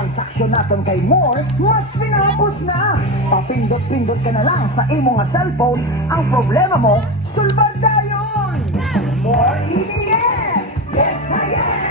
Transaksyon naton kay more, mas pinapos na. Papindot-pindot ka na lang sa imo nga cellphone, ang problema mo, sulbad dayon. More ECS! Yes na yes!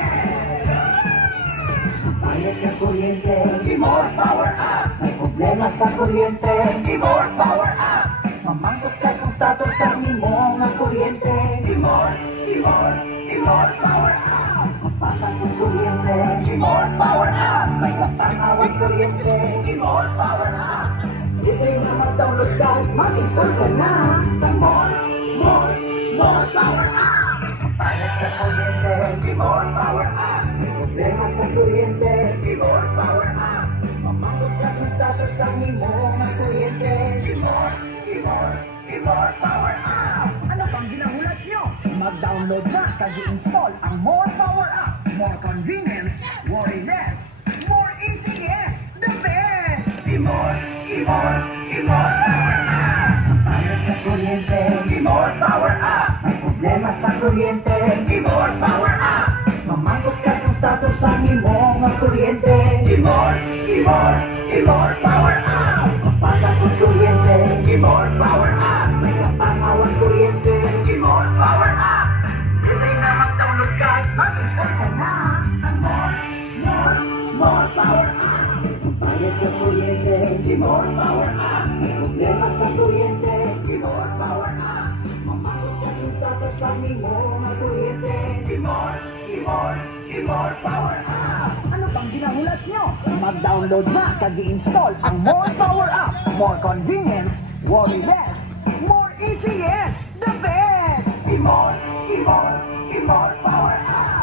Bayad ka kuryente, more power up! May problema sa kuryente, more power up! Mamangkot ka sa status sa imo nga kuryente, more power up! Kapasang mo kuryente, more power up! May kapangawang kuryente, more power up! Libre na mag-download ka, mag-install ka na sa more power up! Kapayat sa kuryente, more power up! May problema sa kuryente, more power up! Mamangkot ka sa status sa imo nga kuryente, more power up! Ano bang ginahulat nyo? Mag-download na kag i-install ang More Power Up. More convenience, worry less, more ECS, the best! More power up! Kapayat sa kuryente, more power up! May problema sa kuryente, more power up! Mamangkot ka sa status sa imo nga kuryente, more power up! Kapasang mo kuryente, more power up! May kapangawang kuryente, more power up! Tuloy na mag-download ka, mag-install ka na sa more power up! Kapayat sa kuryente, more power up! May problema sa kuryente, more power up! Mamangkot ka sa status sa imo nga kuryente, more power up! Ano bang ginahulat nyo? Mag-download na kag i-install ang More Power Up. More convenience, worry less, more ECS, the best! More power up!